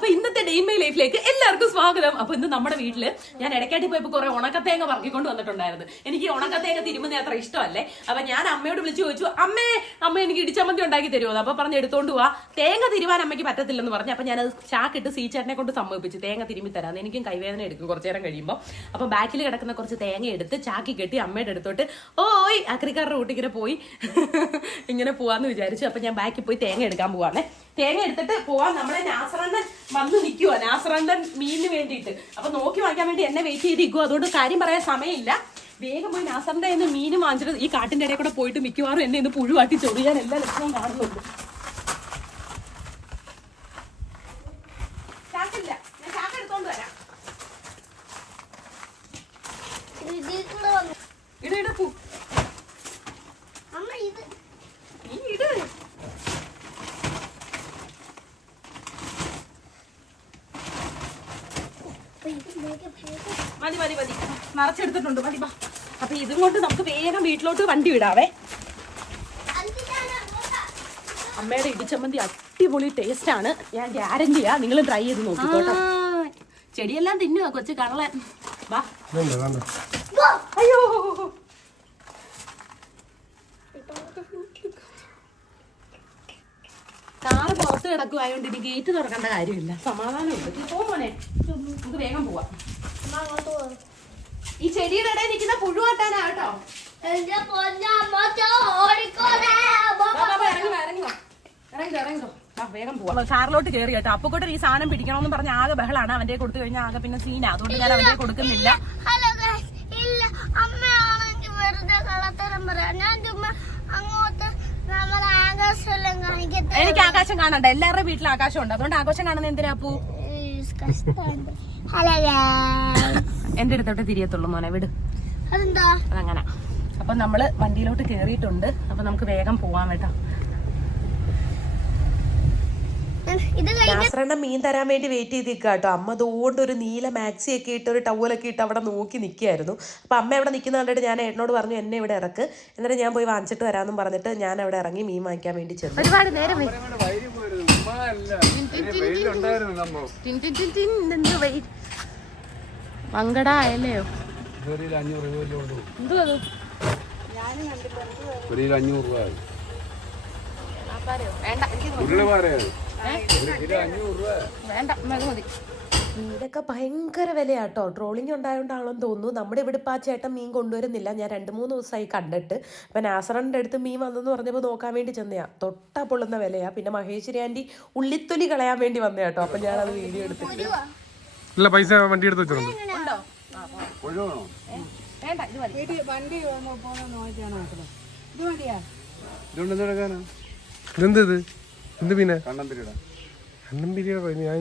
അപ്പൊ ഇന്നത്തെ day in my ലൈഫിലേക്ക് എല്ലാവർക്കും സ്വാഗതം. അപ്പൊ ഇന്ന് നമ്മുടെ വീട്ടില് ഞാൻ ഇടയ്ക്കാട്ടി പോയപ്പോ കുറെ ഉണക്കത്തേങ്ങ പറക്കിക്കൊണ്ട് വന്നിട്ടുണ്ടായിരുന്നു. എനിക്ക് ഉണക്കത്തേങ്ങ തിരുമുന്ന അത്ര ഇഷ്ടമല്ലേ. അപ്പൊ ഞാൻ അമ്മയോട് വിളിച്ചു ചോദിച്ചു, അമ്മ എനിക്ക് ഇടിച്ചമ്മന്തി ഉണ്ടാക്കി തരുമോ? അപ്പൊ പറഞ്ഞ് എടുത്തോണ്ട് പോവാ. തേങ്ങ തിരുവാൻ അമ്മയ്ക്ക് പറ്റത്തില്ലെന്ന് പറഞ്ഞു. അപ്പൊ ഞാനത് ചാക്കിട്ട് സീച്ചേട്ടനെ കൊണ്ട് സമ്മതിപ്പിച്ചു തേങ്ങ തിരുമ്പി തരാന്ന്. എനിക്കും കൈവേദന എടുക്കും കുറച്ചു നേരം കഴിയുമ്പോൾ. അപ്പൊ ബാക്കിൽ കിടക്കുന്ന കുറച്ച് തേങ്ങ എടുത്ത് ചാക്കി കെട്ടി അമ്മയുടെ അടുത്തോട്ട് ഓയ് അക്രിക്കാരുടെ റൂട്ടിങ്ങനെ പോയി ഇങ്ങനെ പോവാന്ന് വിചാരിച്ചു. അപ്പൊ ഞാൻ ബാക്കിൽ പോയി തേങ്ങ എടുക്കാൻ പോവാണേ. തേങ്ങ എടുത്തിട്ട് പോവാൻ നമ്മുടെ നാസറണ്ണൻ വന്ന് നിൽക്കുവാ. നാസറണ്ണൻ മീനിന് വേണ്ടിയിട്ട്. അപ്പൊ നോക്കി വാങ്ങിക്കാൻ വേണ്ടി എന്നെ വെയിറ്റ് ചെയ്തിരിക്കുവോ. അതുകൊണ്ട് കാര്യം പറയാൻ സമയമില്ല. വേഗം പോയി നാസറിന്റെ കയ്യിൽ നിന്ന് മീൻ വാങ്ങിച്ചിട്ട് ഈ കാട്ടിന്റെ ഇടയിൽ കൂടെ പോയിട്ട് മിക്കവാറും എന്നെ ഇന്ന് പുഴുവാട്ടി ചൊറിയാൻ എല്ലാ ലക്ഷണവും കാണുന്നുണ്ട്. ചാക്കില്ല, ഞാൻ ചാക്ക് എടുത്തോണ്ട് വരാം. ഇട മതി മതി മതി നിറച്ചെടുത്തിട്ടുണ്ട്. മതി. അപ്പൊ ഇതും കൊണ്ട് നമുക്ക് വേഗം വീട്ടിലോട്ട് വണ്ടി വിടാവേ. അമ്മയുടെ ഇടിച്ചമ്മന്തി അടിപൊളി ടേസ്റ്റ് ആണ്, ഞാൻ ഗ്യാരണ്ടിയാ. നിങ്ങൾ ട്രൈ ചെയ്ത് നോക്കിക്കോട്ടെ. ചെടിയെല്ലാം തിന്നുക കൊച്ചു കള്ളൻ. വാ. അയ്യോ കാറ് പുറത്ത് കിടക്കുവായോണ്ട് ഇനി ഗേറ്റ് തുറക്കേണ്ട കാര്യമില്ല. സമാധാനമുണ്ട്. പോമോനെ, നമുക്ക് വേഗം പോവാം. ഈ ചെടിയുടെ ഇടയിൽ നിൽക്കുന്ന പുഴുവാട്ടാനാ കേട്ടോ. ഇറങ്ങിക്കോ. വേഗം പോവാം. കാറിലോട്ട് കയറി കേട്ടോ. അപ്പൊക്കോട്ട് ഈ സാധനം പിടിക്കണമെന്ന് പറഞ്ഞ ആകെ ബഹളാണ്. അവന്റെ കൊടുത്തു കഴിഞ്ഞാൽ ആകെ പിന്നെ സീനാ. അതുകൊണ്ട് ഞാൻ അവന്റെ കൊടുക്കുന്നില്ല. എനിക്ക് ആകാശം കാണണ്ട. എല്ലാവരുടെ വീട്ടിൽ ആകാശം ഉണ്ട്. അതുകൊണ്ട് ആകാശം കാണുന്ന എന്തിനാ അപ്പു? എന്റെ അടുത്തോട്ട് തിരിയത്തുള്ളൂ മോനെ, വിട്. അതങ്ങനെ. അപ്പൊ നമ്മള് വണ്ടിയിലോട്ട് കേറിയിട്ടുണ്ട്. അപ്പൊ നമുക്ക് വേഗം പോവാൻ കേട്ടോ. നാസറണ്ണ മീൻ തരാൻ വേണ്ടി വെയിറ്റ് ചെയ്ത് നിൽക്കുക കേട്ടോ. അമ്മ അതുകൊണ്ട് ഒരു നീല മാക്സി ഒക്കെ ഇട്ട് ഒരു ടവലൊക്കെ ഇട്ട് അവിടെ നോക്കി നിൽക്കുകയായിരുന്നു. അപ്പം അമ്മ അവിടെ നിൽക്കുന്ന കണ്ടിട്ട് ഞാൻ ഏട്ടനോട് പറഞ്ഞു എന്നെ ഇവിടെ ഇറക്ക്, എന്നിട്ട് ഞാൻ പോയി വാങ്ങിച്ചിട്ട് വരാമെന്നും പറഞ്ഞിട്ട് ഞാൻ അവിടെ ഇറങ്ങി മീൻ വാങ്ങിക്കാൻ വേണ്ടി ചെന്നു. ഒരുപാട് നേരം മങ്കടായല്ലയോ എന്തോ അത് മീനൊക്കെ ഭയങ്കര വിലയാട്ടോ. ട്രോളിങ് ഉണ്ടായോണ്ടാണെന്ന് തോന്നുന്നു. നമ്മുടെ ഇവിടെ ഇപ്പം ആ ചേട്ടൻ മീൻ കൊണ്ടുവരുന്നില്ല. ഞാൻ 2-3 ദിവസമായി കണ്ടിട്ട്. അപ്പം നാസറിൻ്റെ അടുത്ത് മീൻ വന്നെന്ന് പറഞ്ഞപ്പോൾ നോക്കാൻ വേണ്ടി ചെന്നയാ. തൊട്ടാ പൊള്ളുന്ന വിലയാ. പിന്നെ മഹേശ്വരി ആൻറ്റി ഉള്ളിത്തൊലി കളയാൻ വേണ്ടി വന്നേ കേട്ടോ. അപ്പം ഞാനത് വീഡിയോ എടുത്തിട്ട് പൈസ വണ്ടി എടുത്ത് വെച്ചിട്ടുണ്ടോ? ഇതെന്തത്? എന്ത് മീനാ? കണ്ണമ്പിരിയുടെ ഞാൻ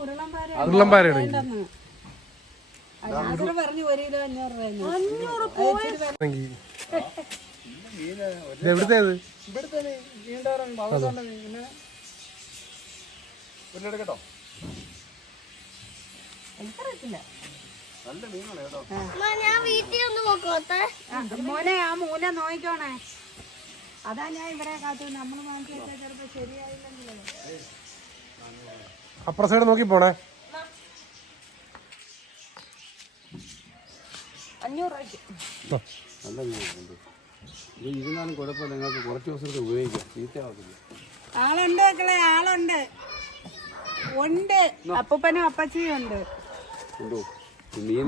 ഉരുളംപാരയുടെ എവിടുത്തേത്? മോനെ ആ മൂല നോക്കണേ. അതാ ഞാൻ ഇവിടെ കാത്തു. നമ്മള് വാങ്ങിച്ചു വെച്ചാൽ ചിലപ്പോ ശരിയായില്ലെങ്കിലേ. അപ്പുറ സൈഡ് നോക്കി പോണേ. 500 രൂപയ്ക്ക് ഇരുന്നാലും കുഴപ്പമില്ല. നിങ്ങൾക്ക് കുറച്ച് ദിവസത്തേക്ക് ഉപയോഗിക്കാം. ചീത്തയാവത്തില്ല. ആളുണ്ട് മക്കളെ, ആളുണ്ട്. ഉണ്ട്. അപ്പൂപ്പനും അപ്പച്ചിയും ഉണ്ട്.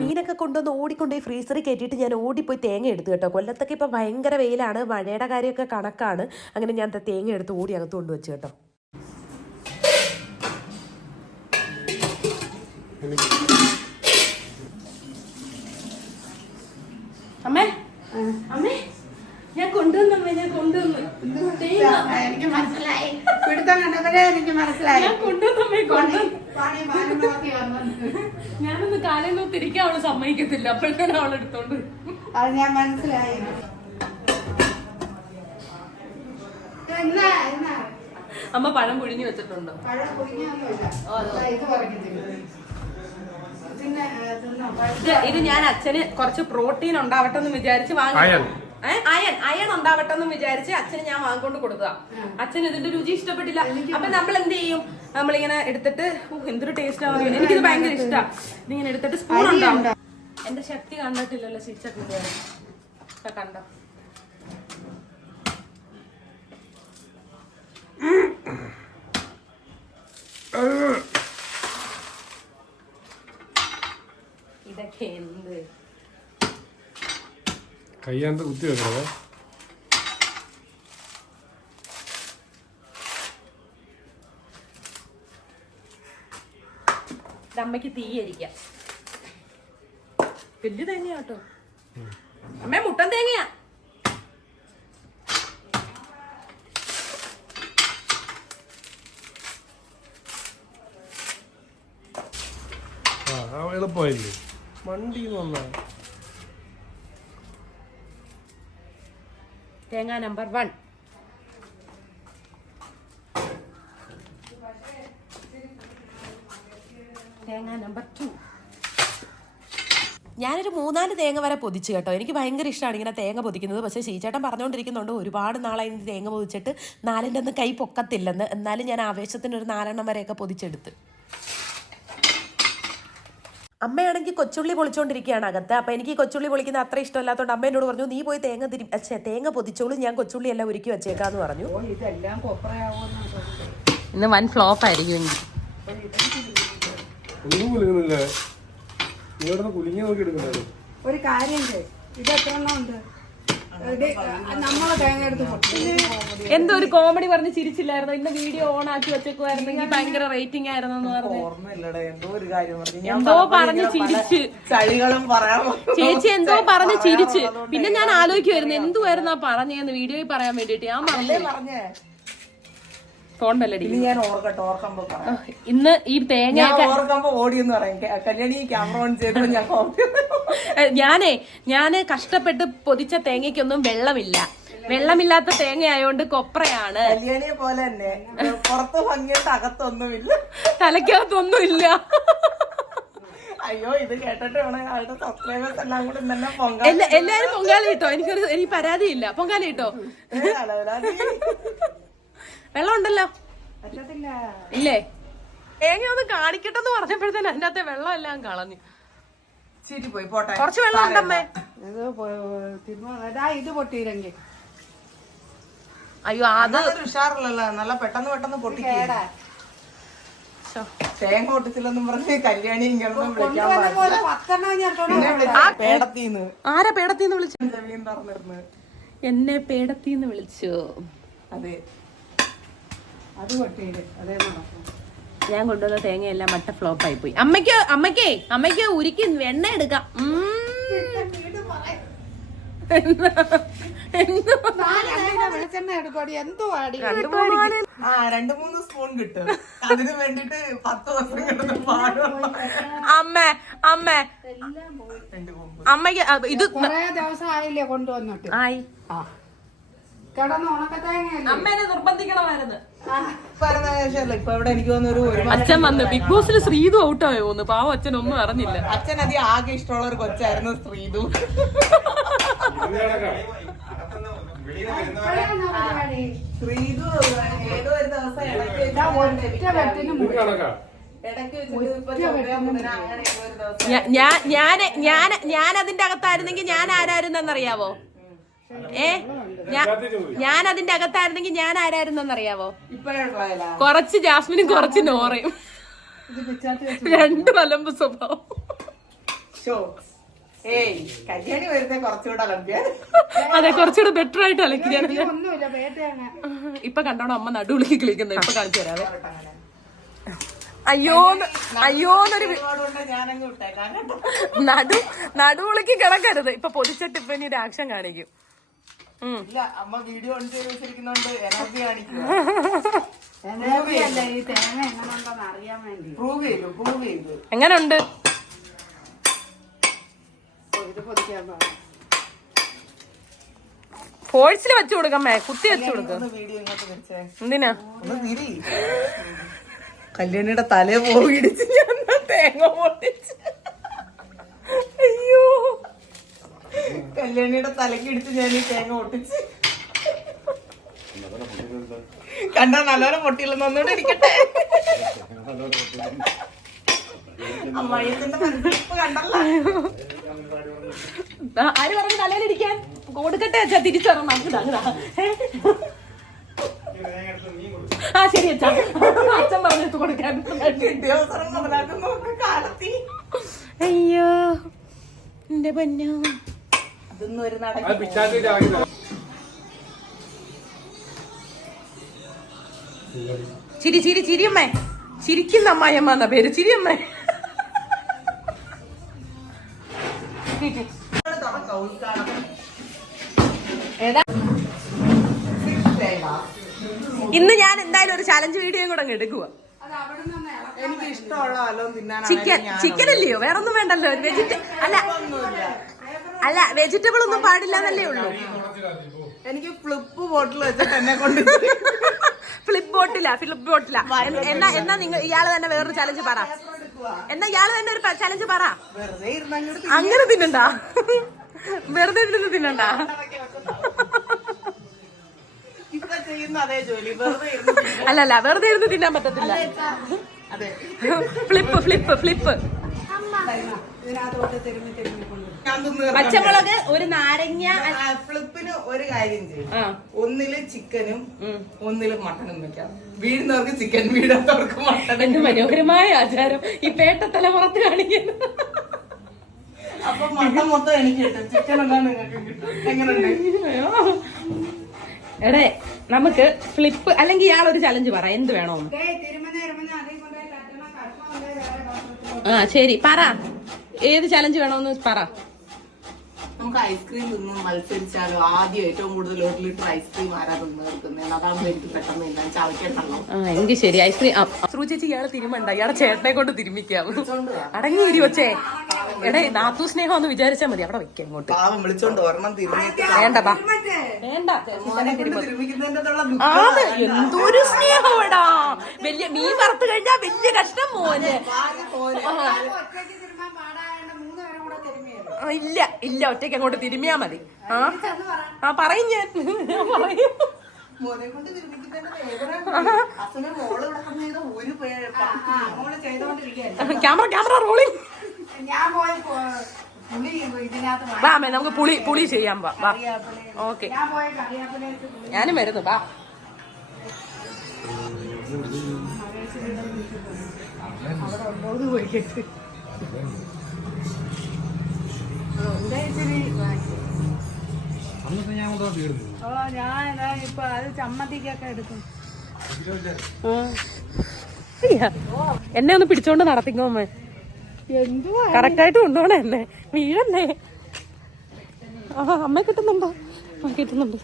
മീനൊക്കെ കൊണ്ടുവന്ന് ഓടിക്കൊണ്ടുപോയി ഫ്രീസറിൽ കയറ്റിയിട്ട് ഞാൻ ഓടിപ്പോയി തേങ്ങ എടുത്തു കേട്ടോ. കൊല്ലത്തൊക്കെ ഇപ്പം ഭയങ്കര വെയിലാണ്, മഴയുടെ കാര്യമൊക്കെ കണക്കാണ്. അങ്ങനെ ഞാൻ തേങ്ങ എടുത്ത് ഓടി അകത്ത് കൊണ്ടുവച്ചു കേട്ടോ. അമ്മേ അമ്മേ ഞാൻ കൊണ്ടുവന്നമ്മേ, ഞാൻ കൊണ്ടുവന്നു. എനിക്ക് മനസ്സിലായി. പിടുത്തം കണ്ടപ്പോഴേ എനിക്ക് മനസ്സിലായി. ഞാൻ കൊണ്ടുവന്നമ്മേ, ഞാനൊന്ന് കാലം നോത്തിരിക്കാൻ അവള് സമ്മതിക്കത്തില്ല. അപ്പോഴത്തേനും അവളെടുത്തോണ്ട്. അത് ഞാൻ മനസ്സിലായി. അമ്മ പഴം പുഴിഞ്ഞു വെച്ചിട്ടുണ്ടോ? ഇത് ഞാൻ അച്ഛന് കുറച്ച് പ്രോട്ടീൻ ഉണ്ടാവട്ടെ എന്ന് വിചാരിച്ച് വാങ്ങി. അയൺ ഉണ്ടാവട്ടെ എന്ന് വിചാരിച്ച് അച്ഛന് ഞാൻ വാങ്ങിക്കൊണ്ട് കൊടുക്കുക. അച്ഛന് ഇതിന്റെ രുചി ഇഷ്ടപ്പെട്ടില്ല. അപ്പൊ നമ്മൾ എന്ത് ചെയ്യും, നമ്മളിങ്ങനെ എടുത്തിട്ട് എന്തൊരു ടേസ്റ്റ് ആവുക, എനിക്കിത് ഭയങ്കര ഇഷ്ടമാണ്. ഇതിങ്ങനെ എടുത്തിട്ട് സ്പൂൺ ഉണ്ടാവും. എന്റെ ശക്തി കണ്ടിട്ടില്ലല്ലോ ചിരിച്ചൊക്കെ കണ്ടോ. ഇതൊക്കെ എന്ത് കയ്യാന്ത് കുത്തി വെക്കണേ. അമ്മയ്ക്ക് തീയരിക്കാം. വലിയ തേങ്ങയാ കേട്ടോ അമ്മ, മുട്ടൻ തേങ്ങയാ. എളുപ്പമായില്ലേ വണ്ടി വന്നാ. തേങ്ങ നമ്പർ 1. തേങ്ങ നമ്പർ 2. ഞാനൊരു 3-4 തേങ്ങ വരെ പൊതിച്ചു കേട്ടോ. എനിക്ക് ഭയങ്കര ഇഷ്ടമാണ് ഇങ്ങനെ തേങ്ങ പൊതിക്കുന്നത്. പക്ഷേ ചേട്ടൻ പറഞ്ഞുകൊണ്ടിരിക്കുന്നുണ്ട് ഒരുപാട് നാളായി തേങ്ങ പൊതിച്ചിട്ട് 4ൻ്റെ ഒന്നും കൈ പൊക്കത്തില്ലെന്ന്. എന്നാലും ഞാൻ ആവേശത്തിന് ഒരു 4 വരെയൊക്കെ പൊതിച്ചെടുത്ത്. അമ്മയാണെങ്കിൽ കൊച്ചുള്ളി പൊളിച്ചുകൊണ്ടിരിക്കുകയാണ് അകത്ത്. അപ്പം എനിക്ക് കൊച്ചുള്ളി പൊളിക്കുന്ന അത്ര ഇഷ്ടമല്ലാത്തതുകൊണ്ട് അമ്മ എന്നോട് പറഞ്ഞു, നീ പോയി തേങ്ങ പൊതിച്ചോളൂ, ഞാൻ കൊച്ചുള്ളി എല്ലാം ഒരുക്കി വെച്ചേക്കാന്ന് പറഞ്ഞു. ഇന്ന് വൻ ഫ്ലോപ്പ് ആയിരിക്കും. ഒരു കാര്യം ഇത് എത്ര എണ്ണം ഉണ്ട്? നമ്മളെ തേങ്ങ എടുത്ത് എന്തോ ഒരു കോമഡി പറഞ്ഞ് ചിരിച്ചില്ലായിരുന്നു. ഇന്ന് വീഡിയോ ഓൺ ആക്കി വെച്ചേക്കുവായിരുന്നെങ്കിൽ ഭയങ്കര റേറ്റിംഗ് ആയിരുന്നു എന്ന് പറഞ്ഞു. എന്തോ പറഞ്ഞ് ചിരിച്ച് ചേച്ചി എന്തോ പറഞ്ഞ് ചിരിച്ച്. പിന്നെ ഞാൻ ആലോചിക്കുമായിരുന്നു എന്തുവായിരുന്നു ആ പറഞ്ഞേന്ന് വീഡിയോയിൽ പറയാൻ വേണ്ടിട്ട്. ഞാൻ പറഞ്ഞേ ഫോൺ ബെല്ലടി. ഇന്ന് ഈ തേങ്ങ ഞാന് കഷ്ടപ്പെട്ട് പൊതിച്ച തേങ്ങയ്ക്കൊന്നും വെള്ളമില്ല. വെള്ളമില്ലാത്ത തേങ്ങ ആയോണ്ട് കൊപ്രയാണ്. പോലെ തന്നെ പുറത്ത് ഭംഗിയായിട്ട് അകത്തൊന്നുമില്ല, തലക്കകത്തൊന്നുമില്ല. അയ്യോ ഇത് കേട്ടിട്ട് വേണം സബ്സ്ക്രൈബേഴ്സ് എല്ലാം കൂടി തന്നെ എല്ലാരും പൊങ്കാല കിട്ടോ. എനിക്ക് പരാതിയില്ല. പൊങ്കാല കിട്ടോ. വെള്ളം ഉണ്ടല്ലോ ഇല്ലേ? തേങ്ങ ഒന്ന് കാണിക്കട്ടെന്ന് പറഞ്ഞപ്പോഴത്തേന് അതിന്റെ അകത്തെ വെള്ളം എല്ലാം കളഞ്ഞു. പോയി പോട്ടെ. കുറച്ച് വെള്ളം ഉണ്ടമ്മേ. ഇത് പൊട്ടിയില്ലെങ്കിൽ അയ്യോ അത് ഉഷാറില്ലല്ലോ, നല്ല പെട്ടെന്ന് പൊട്ടിക്കേടാ. തേങ്ങ പൊട്ടിച്ചില്ലെന്നും പറഞ്ഞ് കല്യാണിയും പേടത്തീന്ന്. ആരാ പേടത്തീന്ന് വിളിച്ചു? എന്നെ പേടത്തീന്ന് വിളിച്ചു. അതെ, അത് പൊട്ടിയില്ല. അതേ നടക്കും. ഞാൻ കൊണ്ടുവന്ന തേങ്ങയെല്ലാം മട്ട ഫ്ലോപ്പ് ആയി പോയി. അമ്മയ്ക്ക് ഉരുക്കി എണ്ണ എടുക്കാം. വെളിച്ചെണ്ണ എടുക്കോടി. എന്തോ 2-3 സ്പൂൺ കിട്ടും. അതിന് വേണ്ടിട്ട് 10 ദിവസം കിട്ടുന്ന അമ്മയ്ക്ക് ഇത് കൊറേ ദിവസം ആയില്ലേ കൊണ്ടുവന്നിട്ട്. ആയി. കിടന്ന് ഉണക്കത്തേങ്ങ അമ്മേനെ നിർബന്ധിക്കണമായിരുന്നു. ഇപ്പൊ ഇവിടെ എനിക്ക് തോന്നുന്നു അച്ഛൻ വന്ന് ബിഗ് ബോസിൽ ശ്രീതു ഔട്ടായോ തോന്നുന്നു. പാവം അച്ഛൻ ഒന്നും അറിഞ്ഞില്ല. അച്ഛൻ അധികം ആകെ ഇഷ്ടമുള്ള ഒരു കൊച്ചായിരുന്നു ശ്രീതു. ശ്രീതു ഏതോ ഒരു ദിവസം ഞാൻ അതിന്റെ അകത്തായിരുന്നെങ്കിൽ ഞാൻ ആരായിരുന്നെന്നറിയാവോ? ഞാൻ അതിന്റെ അകത്തായിരുന്നെങ്കിൽ ഞാൻ ആരായിരുന്നെന്നറിയാവോ? കുറച്ച് ജാസ്മിനും കുറച്ച് നോറയും. 2 അലമ്പ് സ്വഭാവം. കല്യാണി വരുന്ന കുറച്ചുകൂടെ അലമ്പിയാ. അതെ, കുറച്ചുകൂടെ ബെറ്റർ ആയിട്ട് അലക്കിയാണ്. ഇപ്പൊ കണ്ടോണം അമ്മ നടുവിളിക്ക് കളിക്കുന്നത്. ഇപ്പൊ കാണിച്ചു തരാവേ. അയ്യോന്നൊരു നടുവിളിക്ക് കിടക്കരുത്. ഇപ്പൊ പൊതിച്ചിട്ട് ഇപ്പൊ ഇനി ഒരു ആക്ഷൻ കാണിക്കും. അമ്മ വീഡിയോ ഓൺ ചെയ്ത് വെച്ചിരിക്കുന്നോണ്ട് എനർജി കാണിക്കുക. പ്രൂവ് ചെയ്തു. എങ്ങനുണ്ട്? ഫോഴ്സിൽ വെച്ചു കൊടുക്കമ്മേ, കുത്തി വെച്ചു കൊടുക്ക. വീഡിയോ ഇങ്ങോട്ട് തിരിച്ചേ. എന്തിനാ? കല്യാണിയുടെ തലേ പോയിടിച്ച് ഞാൻ തേങ്ങ പൊട്ടിച്ച്. അയ്യോ കല്യാണിയുടെ തലക്ക് ഇടിച്ച് ഞാൻ ഈ തേങ്ങ ഒട്ടിച്ച് കണ്ടാ നല്ലോണം പൊട്ടിയില്ലെന്ന് ഒന്നുകൂടെ ഇരിക്കട്ടെ. അമ്മായിയത്തിന്റെ മനസ്സിലിപ്പ് കണ്ടല്ലോ. ആര് പറഞ്ഞു തലയിലിരിക്കാൻ? കൊടുക്കട്ടെ അച്ഛാ, തിരിച്ചറിയാം നമുക്ക് തങ്ങടാ. ആ ശരി അച്ഛാ, അച്ഛൻ പറഞ്ഞിട്ട് കൊടുക്കാൻ. കിട്ടിയ അവസരം മുതലാക്കുന്നൊക്കെ കാലത്തി. അയ്യോ എന്റെ പൊന്നോ, അതൊന്നും ഒരു നട. അത് പിച്ചാത്തി രാഗി തരാം. ചിരി ചിരി ചിരിയമ്മേ, ചിരിക്കുന്ന അമ്മായിയമ്മ എന്നാ പേര്, ചിരിയമ്മേ. ഏതാ ഇന്ന് ഞാൻ എന്തായാലും ഒരു ചലഞ്ച് വീഡിയോയും കൂടെ അങ്ങ് എടുക്കുക. എനിക്ക് ഇഷ്ടമുള്ള വല്ലതും തിന്നാൻ ചിക്കൻ അല്ലയോ, വേറൊന്നും വേണ്ടല്ലോ. അല്ല വെജിറ്റബിൾ ഒന്നും പാടില്ല എന്നല്ലേ ഉള്ളൂ. എനിക്ക് ഫ്ലിപ്പ് ബോട്ടിൽ വെച്ചിട്ട് എന്നെ കൊണ്ട് ഫ്ലിപ്പ് ബോട്ടില. എന്നാ നിങ്ങൾ ഇയാള് തന്നെ വേറൊരു ചലഞ്ച് പറ. എന്നാ ഇയാള് തന്നെ ഒരു ചലഞ്ച് പറ. വെറുതെ ഇരുന്നങ്ങോട്ട് അങ്ങനെ തിന്നണ്ട, വെറുതെ ഇരുന്ന് തിന്നണ്ട. ഇപ്പൊ ചെയ്യുന്ന അതേ ജോലി വെറുതെ ഇരുന്ന് അല്ലല്ല, വെറുതെ ഇരുന്ന് തിന്നാൻ പറ്റത്തില്ല. അതെ ഫ്ലിപ്പ് ഇതിനകത്തോട്ട് തിരുമ്മി തിരുമ്മി കൊണ്ട് ഞാൻ തിന്നു. പച്ചമുളക്, ഒരു നാരങ്ങ. ഫ്ലിപ്പിന് ഒരു കാര്യം ചെയ്യും, ഒന്നില് ചിക്കനും ഒന്നില് മട്ടനും വെക്കാം. വീഴുന്നവർക്ക് ചിക്കൻ, വീഴാത്തവർക്ക് മട്ടൻ. എന്ത് മനോഹരമായ ആചാരം ഈ പേട്ട തലമുറത്ത് കാണിക്കുന്നു. അപ്പൊ മട്ടൻ മൊത്തം എനിക്ക് കിട്ടും, ചിക്കൻ എല്ലാം നിങ്ങൾക്ക് കിട്ടും. എങ്ങനെയുണ്ട്? എടേ നമുക്ക് ഫ്ലിപ്പ് അല്ലെങ്കിൽ ഇയാളൊരു ചലഞ്ച് പറ, എന്ത് വേണോ? ആ ശരി പറ, ഏത് ചലഞ്ച് വേണോന്ന് പറ. നമുക്ക് ഐസ്ക്രീം തിന്ന് മത്സരിച്ചാലോ? ആദ്യം ഏറ്റവും കൂടുതൽ 1 ലിറ്റർ ഐസ്ക്രീം ആരാ തിന്ന് തീർക്കുന്നത്? അതാകുമ്പോ എനിക്ക് പെട്ടെന്ന് എന്താ ചവയ്ക്കണ്ടല്ലോ. എങ്കിൽ ശരി, ഐസ്ക്രീം. ശ്രു ചേച്ചി ഇയാളെ തിരുമണ്ട, ഇയാളെ ചേട്ടനെ കൊണ്ട് തിരുമിക്കാം. അടങ്ങി വരി വച്ചേ. എടേ നാത്തു സ്നേഹം ഒന്ന് വിചാരിച്ചാ മതി, അവിടെ വെക്കാം ഇങ്ങോട്ട്. പാവം വിളിച്ചോണ്ട് ഒരെണ്ണം തിരുമിയിട്ട് വേണ്ട എന്തൊരു സ്നേഹമാടാ. വലിയ മീൻ വറുത്ത് കഴിഞ്ഞാ വലിയ കഷ്ടം മോന്. ഇല്ല ഒറ്റയ്ക്ക് അങ്ങോട്ട് തിരുമിയാ മതി. പറയും ഞാൻ പറയും. മോനെ കൊണ്ട് തിരുമിക്കുന്നതിന്റെ വേദന അച്ഛനെ മോള് കിടക്കുന്ന ഒരു ക്യാമറ റോളിങ്. ഞാൻ പോയി പുളി ഇതിനകത്ത് വാ അമ്മേ, നമുക്ക് പുളി ചെയ്യാം. വാ ഓക്കെ, ഞാൻ പോയ കറിയാപ്പിലെ ഞാനും വരുന്നു. വാ അവിടെ ഉണ്ടോന്ന് പോയിക്കട്ട്. ഞാൻ ഇപ്പൊ അത് ചമ്മന്തിക്കൊക്കെ എടുക്കും. എന്നെ ഒന്ന് പിടിച്ചോണ്ട് നടത്തിക്കോ അമ്മേ. എന്തുവാ കറക്റ്റായിട്ട് കൊണ്ടുപോണേ, എന്നെ വീഴല്ലേ. അമ്മ കിട്ടുന്നുണ്ടോ? കിട്ടുന്നുണ്ട്.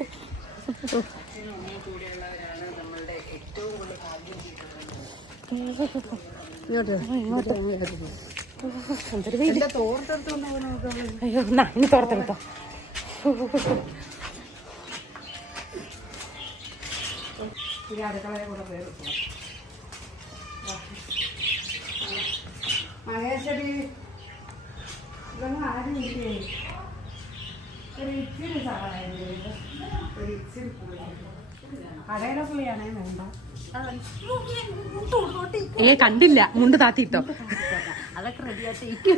അയ്യോ എന്നാ ഇനി തോർത്തെടുത്തോ. മഹേശ്വരി ഇതൊന്നും ആരും ഇല്ലേ? ഒരു ഇച്ചിരി സഹായം ചെയ്ത് ഒരു ഇച്ചിരി പുളി, കടയിലെ പുളിയാണേ വേണ്ട. കണ്ടില്ല, മുണ്ട് താത്തിട്ടോ. അതൊക്കെ റെഡിയായിട്ട്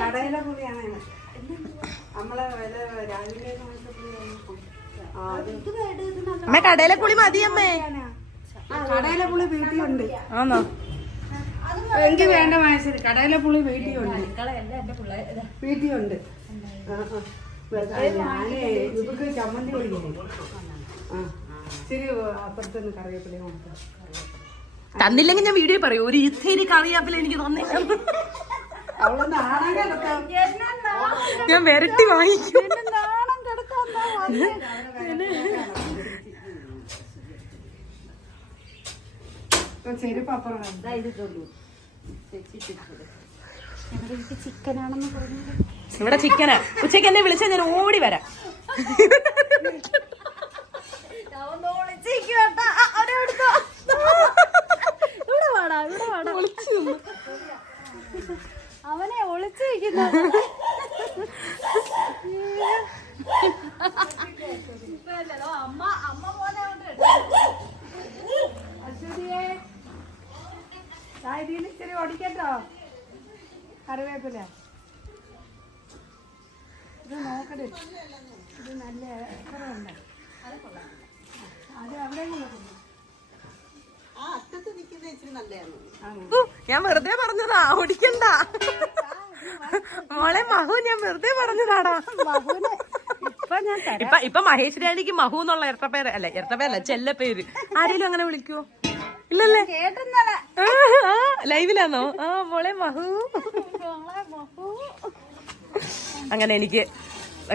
കടയിലെ പുളിയാണേ നമ്മളെ രാവിലെ അമ്മ കടയിലെ പുളി മതി അമ്മേ. കടയിലെ പുളി വീട്ടിലുണ്ട്. ആണോ? എനിക്ക് വേണ്ട മഹേശ്വരി, കടയിലെ പുളി വീട്ടിലുണ്ട്. വീട്ടിലുണ്ട്. ഞാനേ ഇവക്ക് ചമ്മന്തി പൊടിക്കില്ലേ, ഇച്ചിരി അപ്പുറത്തുനിന്ന് കറിവേപ്പില കൊടുക്കാം. തന്നില്ലെങ്കിൽ ഞാൻ വീഡിയോ പറയൂ. ഒരു ഇത്തിരി കറിയാപ്പില എനിക്ക് തന്നില്ല, അവളൊന്ന് ആണം കിടക്കാം. ഞാൻ വിരട്ടി വാങ്ങിക്കും. നാണം കിടക്കാൻ ചെരുപ്പ് അപ്പുറം ചിക്കനാണെന്ന് പറഞ്ഞു. ഇവിടെ ചിക്കനാ. ഉച്ചയ്ക്ക് എന്നെ വിളിച്ചാൽ ഞാൻ ഓടി വരാം. അവനെ ഒളിച്ചിരിക്കുന്നു. ഇത്തിരി ഒടിക്കട്ടോ കറിവേപ്പില. ഇത് നോക്കട്ടെ, ഇത് നല്ല ഉണ്ട്. അത് അവിടെ ഞാൻ വെറുതെ പറഞ്ഞതാ, ഓടിക്കണ്ട മോളെ. മഹു ഞാൻ വെറുതെ പറഞ്ഞതാടാ. ഇപ്പൊ മഹേഷ് രാണിക്ക് മഹു എന്നുള്ള ഇരട്ടപ്പേര് അല്ല, ഇരട്ടപ്പേരല്ല, ചെല്ല പേര്. ആരെങ്കിലും അങ്ങനെ വിളിക്കുവോ? ഇല്ലല്ലേ? ലൈവിലാന്നോ? ആ മോളെ മഹു. അങ്ങനെ എനിക്ക്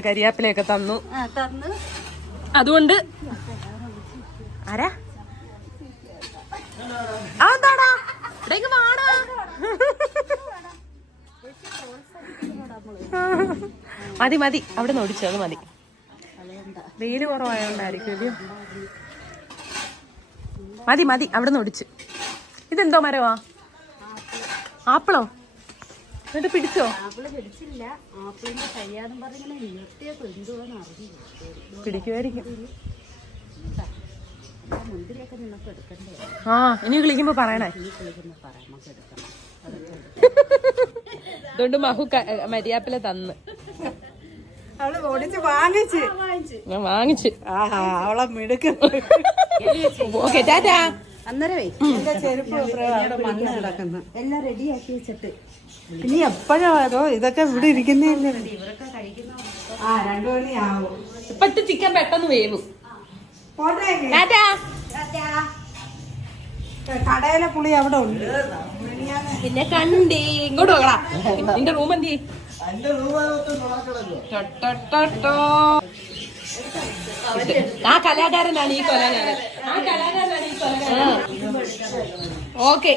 കരിയാപ്പിലയൊക്കെ തന്നു. അതുകൊണ്ട് ആരാ എന്താടാ ഇവിടേക്ക് വാടാ. മതി മതി, അവിടെ നിന്ന് ഓടിച്ചു, അത് മതി. വെയില് കുറവായോണ്ടായിരിക്കും. മതി മതി, അവിടെ നിന്ന് ഓടിച്ചു. ഇതെന്തോ മരവാ? ആപ്പിളോ? എന്നിട്ട് പിടിച്ചോ? പിടിക്കുമായിരിക്കും. ആ ഇനി വിളിക്കുമ്പോ പറയണേ. അതുകൊണ്ട് മഹു മരിയാപ്പില തന്ന്. അവള് ഓടിച്ച് വാങ്ങിച്ച്, ഞാൻ വാങ്ങിച്ചു. അവളെ മിടുക്ക്. ഓക്കെ ടാറ്റാ. അന്നേരമേ എന്റെ ചെരുപ്പ് മണ്ണ് കിടക്കുന്നു, എല്ലാം റെഡിയാക്കി വെച്ചിട്ട്. ഇനി എപ്പോഴോ അതോ ഇതൊക്കെ ഇവിടെ ഇരിക്കുന്നേ. 2 മണിയാവും. ഇപ്പത്തെ ചിക്കൻ പെട്ടെന്ന് വേവും. കടയിലെ പുളി അവിടെ ഉണ്ട്. പിന്നെ കണ്ടേ ഇങ്ങോട്ട് പോകടാ. നിന്റെ റൂം എന്തി? ആ കലാകാരനാണ് ഈ കൊലകാരൻ. ആ കലാകാരനാണ് ഈ കൊലകാരൻ. ഓക്കെ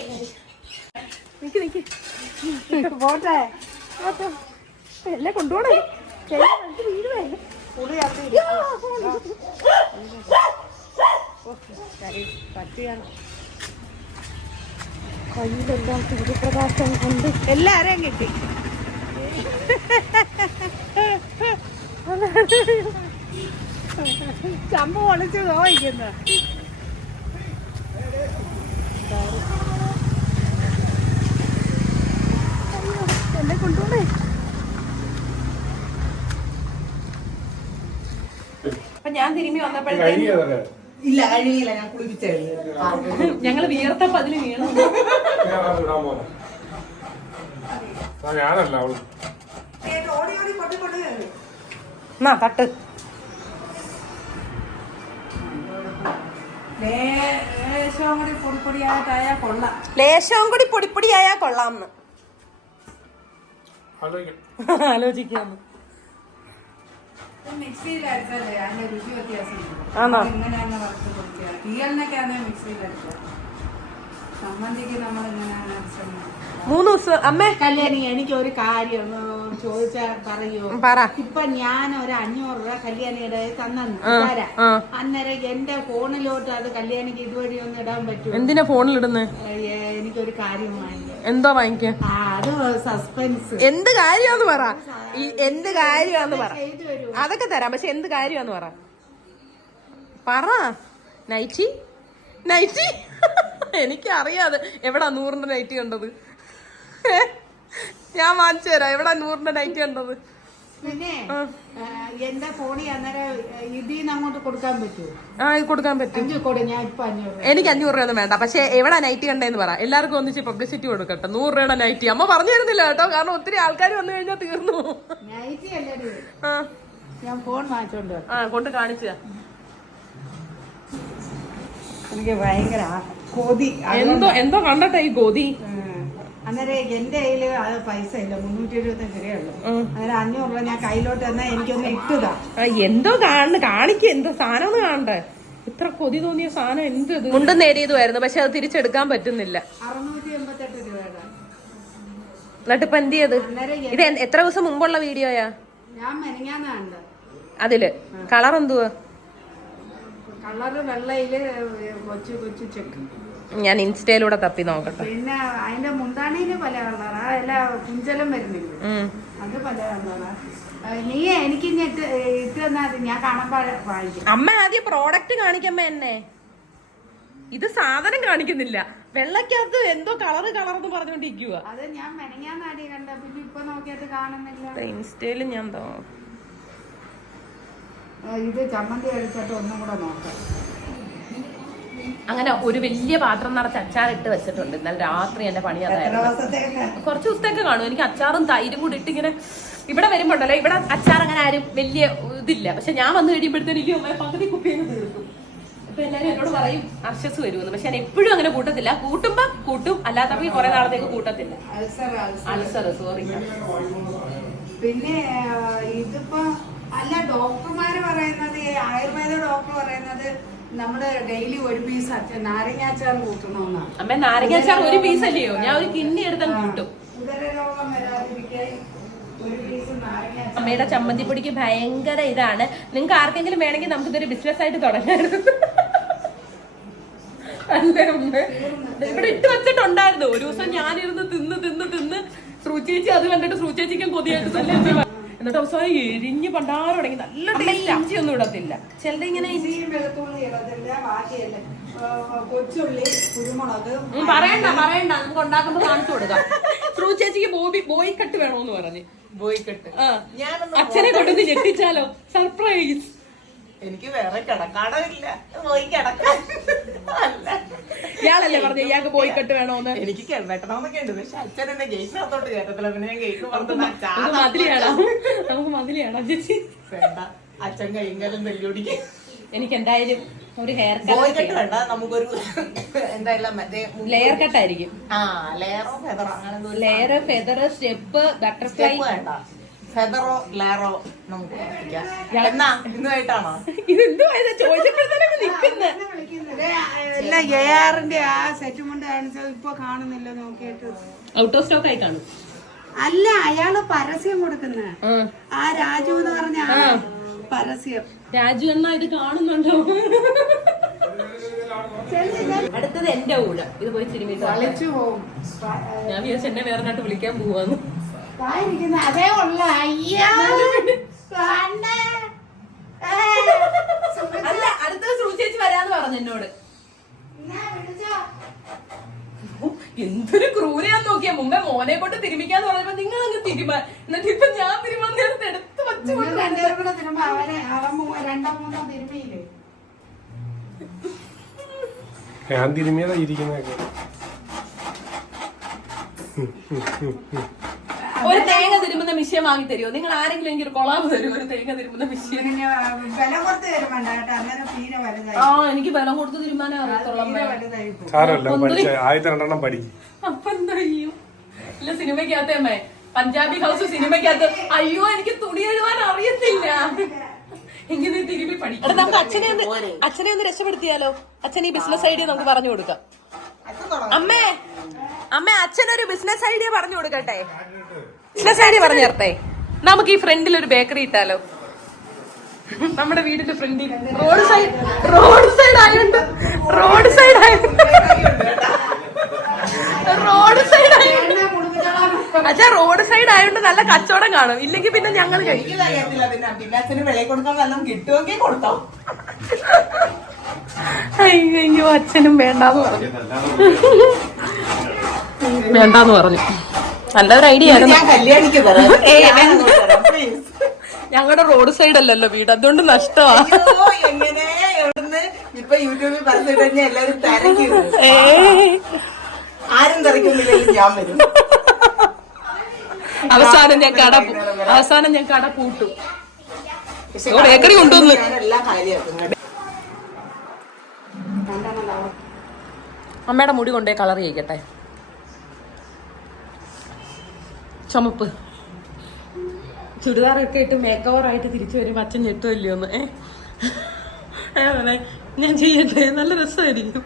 പോട്ടെ, എല്ലാം കൊണ്ടുപോണേ. പുളി അവിടെ പറ്റിയാണ്. കയ്യിലെല്ലാം സൂര്യപ്രകാശം കൊണ്ട് എല്ലാരെയും കിട്ടി. ചമ്പ് പൊളിച്ച് നോയിക്കുന്നു. എന്നെ കൊണ്ടുപോണേ. അപ്പൊ ഞാൻ തിരുമ്പി വന്നപ്പോഴത്തേക്ക് ഇല്ല, കഴിയില്ല, ഞാൻ കുളിപ്പിച്ചത്. ഞങ്ങള് വിയർത്തപ്പോ അതില് വീണു. ഞാനല്ല അവള് തട്ട്. ലേശവും കൂടി പൊടിപ്പൊടിയായിട്ടായാ കൊള്ളാം. ലേശവും കൂടി പൊടിപ്പൊടിയായാ കൊള്ളാംന്ന് ആലോചിക്കാന്ന്. മിക്സിയിൽ അരച്ചാലേ അതിന്റെ രുചി വ്യത്യാസം. ആണോ? ഇങ്ങനെയാണ് വറുത്ത് കൊടുക്കുക. തീയലിനൊക്കെയാണെ മിക്സിയിൽ അരക്കുക. സമ്മന്തിക്ക് നമ്മൾ ഇങ്ങനെയാണ് അരച്ചത്. 3 ദിവസം അമ്മേ. കല്യാണി, എനിക്ക് ഒരു കാര്യം ചോദിച്ചാ പറയൂ. പറ. ഇപ്പൊ ഞാൻ ഒരു 500 രൂപ കല്യാണിയുടെ തന്നു തരാം. അന്നേരം എന്റെ ഫോണിലോട്ട് അത് കല്യാണിക്ക് ഇതുവഴി ഒന്ന് ഇടാൻ പറ്റുമോ? എന്തിനാ ഫോണിലിടുന്നേ? എനിക്കൊരു കാര്യം വാങ്ങിക്കാം. എന്തോ വാങ്ങിക്കാൻ? അത് സസ്പെൻസ്. എന്ത് കാര്യമാന്ന് പറ. എന്ത് കാര്യമാന്ന് പറ. ചെയ്തു തരൂ. അതൊക്കെ തരാം, പക്ഷെ എന്ത് കാര്യമാന്ന് പറ. പറ. നൈറ്റി? നൈറ്റി എനിക്കറിയാതെ. എവിടാ 100ന്റെ നൈറ്റി കണ്ടത്? ഞാൻ വാങ്ങിച്ചു തരാം. എവിടാ 100ന്റെ നൈറ്റി കണ്ടത്? പിന്നെ എന്റെ ഫോണിൽ അന്നേരം ഇതിന്ന് അങ്ങോട്ട് കൊടുക്കാൻ പറ്റുമോ? ആ കൊടുക്കാൻ പറ്റും. ഞാൻ ഇപ്പൊ 500 എനിക്ക് 500 രൂപയൊന്നും വേണ്ട. പക്ഷെ എവിടാ നൈറ്റി കണ്ടേന്ന് പറ. എല്ലാവർക്കും ഒന്നിച്ച് പബ്ലിസിറ്റി കൊടുക്കട്ടെ. 100 രൂപയുടെ നൈറ്റി അമ്മ പറഞ്ഞു തരുന്നില്ല കേട്ടോ, കാരണം ഒത്തിരി ആൾക്കാർ വന്നു കഴിഞ്ഞാൽ തീർന്നു. നൈറ്റി അല്ലേ? ആ ഞാൻ ഫോൺ വാങ്ങിച്ചോണ്ട് കൊണ്ട് കാണിച്ച. എനിക്ക് ഭയങ്കര കൊതി. എന്തോ കണ്ടട്ടെ ഈ കൊതി. അന്നേരം എന്റെ കയ്യില് അത് പൈസ ഇല്ല, 325 രൂപയുള്ളൂ. അന്നേരം 500 രൂപ ഞാൻ കയ്യിലോട്ട് തന്നാ എനിക്കൊന്ന് ഇട്ടുതാ. എന്തോ കാണിക്ക. എന്തോ സാധനം ഒന്ന് കാണണ്ടേ? ഇത്ര കൊതി തോന്നിയ സാധനം എന്തത്? മുണ്ടും നേടിയതുമായിരുന്നു, പക്ഷെ അത് തിരിച്ചെടുക്കാൻ പറ്റുന്നില്ല. 688 രൂപയുടെ. എന്നിട്ട് ഇപ്പൊ എന്ത് ചെയ്ത്? അന്നേരം ഇത് എത്ര ദിവസം മുമ്പുള്ള വീഡിയോയാ? ഞാൻ മെനങ്ങാന്ന് കണ്ട. അതില് കളർ എന്തുവാ? കളറ് വെള്ളയില് കൊച്ചു കൊച്ചു ചെക്ക്. ഞാൻ ഇൻസ്റ്റയിലൂടെ തപ്പി നോക്കട്ടെ. പിന്നെ അതിന്റെ മുന്താണിയില് പല കളറാ. അല്ല കുഞ്ചലം വരുന്നില്ല, അത് പല കളറാ. നീ എനിക്ക് ഇട്ട് തന്നാ മതി, ഞാൻ കാണുമ്പോ വാങ്ങിക്കും. അമ്മ ആദ്യം പ്രോഡക്റ്റ് കാണിക്കമ്മ എന്നെ. ഇത് സാധനം കാണിക്കുന്നില്ല. വെള്ളക്കകത്ത് എന്തോ കളർന്ന് പറഞ്ഞോണ്ടിരിക്കുക. അത് ഞാൻ മെനങ്ങാന്നാടി കണ്ട, പിന്നെ ഇപ്പൊ നോക്കിയിട്ട് കാണുന്നില്ല. ഇൻസ്റ്റയില് ഞാൻ ഇത് ചമ്മന്തി കഴിച്ചിട്ട് ഒന്നും കൂടെ നോക്കാം. അങ്ങനെ ഒരു വലിയ പാത്രം നിറച്ച് അച്ചാറിട്ട് വെച്ചിട്ടുണ്ട്. ഇന്നലെ രാത്രി എന്റെ പണി അതായിരുന്നു. കുറച്ച് ദിവസത്തേക്ക് കാണും. എനിക്ക് അച്ചാറും തൈരും കൂടി ഇട്ട് ഇങ്ങനെ ഇവിടെ വരുമ്പോണ്ടല്ലോ, ഇവിടെ അച്ചാർ അങ്ങനെ ആരും വലിയ ഇതില്ല. പക്ഷെ ഞാൻ വന്നു കഴിയുമ്പോഴത്തേക്ക് പകുതി കുപ്പിയൊക്കെ തീർക്കും. ഇപ്പൊ എല്ലാരും എന്നോട് പറയും അർശസ് വരുമെന്ന്. പക്ഷെ ഞാൻ എപ്പോഴും അങ്ങനെ കൂട്ടത്തില്ല. കൂട്ടുമ്പോ കൂട്ടും, അല്ലാത്തപ്പോ കുറെ നാളത്തേക്ക് കൂട്ടത്തില്ല. Ulcer sorry. പിന്നെ ഇതിപ്പോ അല്ല, ഡോക്ടർമാര് പറയുന്നത്, ആയുർവേദ ഡോക്ടർ പറയുന്നത് നമ്മള് ഡെയിലി ഒരു പീസ് നാരങ്ങാച്ചാർ കൂട്ടണമെന്നാണ്. അമ്മ നാരങ്ങാച്ചാർ ഒരു പീസ് അല്ലയോ, ഞാൻ ഒരു കിണ്ണി എടുത്താൽ കൂട്ടും. ഉദരരോഗം വരാതിരിക്കാൻ ഒരു പീസ് നാരങ്ങാച്ചാർ. അമ്മയുടെ ചമ്മന്തിപ്പൊടിക്ക് ഭയങ്കര ഇതാണ്. നിങ്ങൾക്ക് ആർക്കെങ്കിലും വേണമെങ്കിൽ നമുക്ക് ഇതൊരു ബിസിനസ് ആയിട്ട് തുടങ്ങായിരുന്നു. അല്ലേ അമ്മ? ഇവിടെ ഇട്ട് വെച്ചിട്ടുണ്ടായിരുന്നു. ഒരു ദിവസം ഞാനിരുന്ന് തിന്ന് ശ്രുചേച്ചി അത് കണ്ടിട്ട് ശ്രുചേച്ചിക്കും കൊതിയായിട്ട് തന്നെ. എന്നിട്ട് അവസാനം എരിഞ്ഞ് പണ്ടാരം തുടങ്ങി. നല്ല ടേസ്റ്റ്. ഇഞ്ചി ഒന്നും ഇടത്തില്ല. ചിലത് ഇങ്ങനെ കൊച്ചുള്ളി, കുരുമുളക് പറയണ്ട നമുക്ക് ഉണ്ടാക്കുമ്പോ കാണിച്ചു കൊടുക്കാം. ശ്രുചേച്ചിക്ക് ബോയ്ക്കട്ട് വേണോന്ന് പറഞ്ഞ്. ബോയ്ക്കട്ട് അച്ഛനെ കൊണ്ടൊന്ന് ഞെട്ടിച്ചാലോ? സർപ്രൈസ്. എനിക്ക് വേറെ കിടക്കാടമില്ല, പോയി കിടക്കാൻ. ഇയാളല്ലേ പറഞ്ഞു ഇയാൾക്ക് ബോയ്ക്കട്ട് വേണോന്ന്? എനിക്ക് വെട്ടണമെന്നൊക്കെ ഉണ്ട്, പക്ഷെ അച്ഛൻ എന്നെ ഗേറ്റിനകത്തോട്ട് കേട്ടത്തില്ല. പിന്നെ ഞാൻ ഗേറ്റിന് നമുക്ക് മതിലിയാണോ ചേച്ചി? വേണ്ട, അച്ഛൻ കൈകാലം വെല്ലുവിടിക്ക്. എനിക്ക് എന്തായാലും ഒരു ഹെയർ ബോയ്ക്കട്ട് വേണ്ട, നമുക്കൊരു എന്തായാലും മറ്റേ ലെയർ കട്ടായിരിക്കും. ലെയറോ ഫെതറോ അങ്ങനെ ലെയർ, ഫെദർ, സ്റ്റെപ്പ്, ബട്ടർഫ്ലൈ വേണ്ട. ഫെദറോ ലെയറോ നമുക്ക് എന്നാ ഇന്നുമായിട്ടാണോ? ഇതെന്തോ ചോദിച്ചപ്പോഴത്തേക്ക് നിക്കുന്നത്. അല്ല, AR-ന്റെ ആ സെറ്റ് കൊണ്ട് കാണിച്ചത് ഇപ്പൊ കാണുന്നില്ല. നോക്കിയിട്ട് ഔട്ട് ഓഫ് സ്റ്റോക്ക് ആയി കാണും. അല്ല, അയാള് പരസ്യം കൊടുക്കുന്ന ആ രാജു എന്ന് പറഞ്ഞ പരസ്യം. രാജു എന്നാ ഇത് കാണുന്നുണ്ടോ? അടുത്തത് എന്റെ ഊഴം. ഇത് പോയി സിനിമയിൽ കളിച്ചു പോകും. ഞാൻ വിചാരിച്ചു എന്നെ വേറെ നാട്ട് വിളിക്കാൻ പോവാന്ന്. അതേ ഉള്ള. അയ്യോ, അല്ല, അടുത്തത് ശ്രുചേച്ചി വരാന്ന് പറഞ്ഞു എന്നോട്. എന്തൊരു ക്രൂരയാന്ന് നോക്കിയാ. മുമ്പേ മോനെ കൊണ്ട് തിരുമിക്കാന്ന് പറഞ്ഞപ്പോ നിങ്ങൾ അങ്ങ് തിരുമാ. എന്നിട്ട് ഇപ്പൊ ഞാൻ തിരുമാൻ നേരത്തെ എടുത്ത് വെച്ചു. രണ്ടുപേരും കൂടെ തിരുമ്പോ അവൻ രണ്ടോ മൂന്നോ തിരുമിയില്ലേ? ഞാൻ തിരുമിയതാ ഇരിക്കുന്നതൊക്കെ. ഒരു തേങ്ങ തിരുമുന്ന മിഷ്യൻ വാങ്ങി തരുമോ? നിങ്ങൾ ആരെങ്കിലും എനിക്ക് ഒരു കൊളാബ് തരുമോ? ഒരു തേങ്ങ തിരുമുന്ന മിഷ്യൻ. വില കൊടുത്ത് തരുമണ്ട കേട്ടോ, അന്നേരം തീരെ വലുതായി. എനിക്ക് ബലം കൊടുത്ത് തിരുമാനേ അറിയത്തുള്ളൂ. ആദ്യത്തെ രണ്ടെണ്ണം പഠിക്കും. അപ്പൊ എന്താ ചെയ്യും? ഇല്ല, സിനിമയ്ക്കകത്തെ അമ്മേ, പഞ്ചാബി ഹൗസ് സിനിമയ്ക്കകത്ത്. അയ്യോ, എനിക്ക് തുണി എഴുതാൻ അറിയത്തില്ല. എങ്ങനെ തിരുമ്പി പഠിക്കും. നമുക്ക് അച്ഛനെ ഒന്ന് രക്ഷപ്പെടുത്തിയാലോ? അച്ഛൻ ഈ ബിസിനസ് ഐഡിയ നമുക്ക് പറഞ്ഞു കൊടുക്കാം. അമ്മേ അച്ഛനൊരു ബിസിനസ് ഐഡിയ പറഞ്ഞു കൊടുക്കട്ടെ. ബിസിനസ് ഐഡിയ പറഞ്ഞു തരട്ടെ? നമുക്ക് ഈ ഫ്രണ്ടിൽ ഒരു ബേക്കറി ഇട്ടാലോ? നമ്മുടെ വീടിന്റെ ഫ്രണ്ടിൽ റോഡ് സൈഡ് ആയോണ്ട് അച്ഛാ, റോഡ് സൈഡ് ആയോണ്ട് നല്ല കച്ചവടം കാണും. ഇല്ലെങ്കിൽ പിന്നെ ഞങ്ങൾ കഴിക്കും. പിന്നെ അച്ഛന് വില കൊടുക്കാൻ വല്ലതും കിട്ടുമെങ്കിൽ കൊടുത്തോ. അയ്യോ, അച്ഛനും വേണ്ടാന്ന് പറഞ്ഞു. നല്ലൊരു ഐഡിയ ആയിരുന്നു. ഞങ്ങളുടെ റോഡ് സൈഡ് അല്ലല്ലോ വീട്, അതുകൊണ്ട് നഷ്ടമാണ്. എങ്ങനെ ഇപ്പൊ യൂട്യൂബിൽ പറഞ്ഞു കഴിഞ്ഞാൽ എല്ലാരും തിരക്കും. ആരും തിരക്കുന്നില്ലെങ്കിൽ ഞാൻ വരും. അവസാനം ഞാൻ കട പൂട്ടും. ബേക്കറി കൊണ്ടുവന്ന് എല്ലാ കാര്യമാക്കും. അമ്മയുടെ മുടി കൊണ്ടേ കളർ ചെയ്യിക്കട്ടെ. ചുമപ്പ് ചുരിദാറൊക്കെ ഇട്ട് മേക്ക് ഓവർ ആയിട്ട് തിരിച്ചു വരുമ്പോ അച്ഛൻ ഞെട്ടുമല്ലോ ഒന്ന്. ഞാൻ ചെയ്യട്ടെ? നല്ല രസമായിരിക്കും.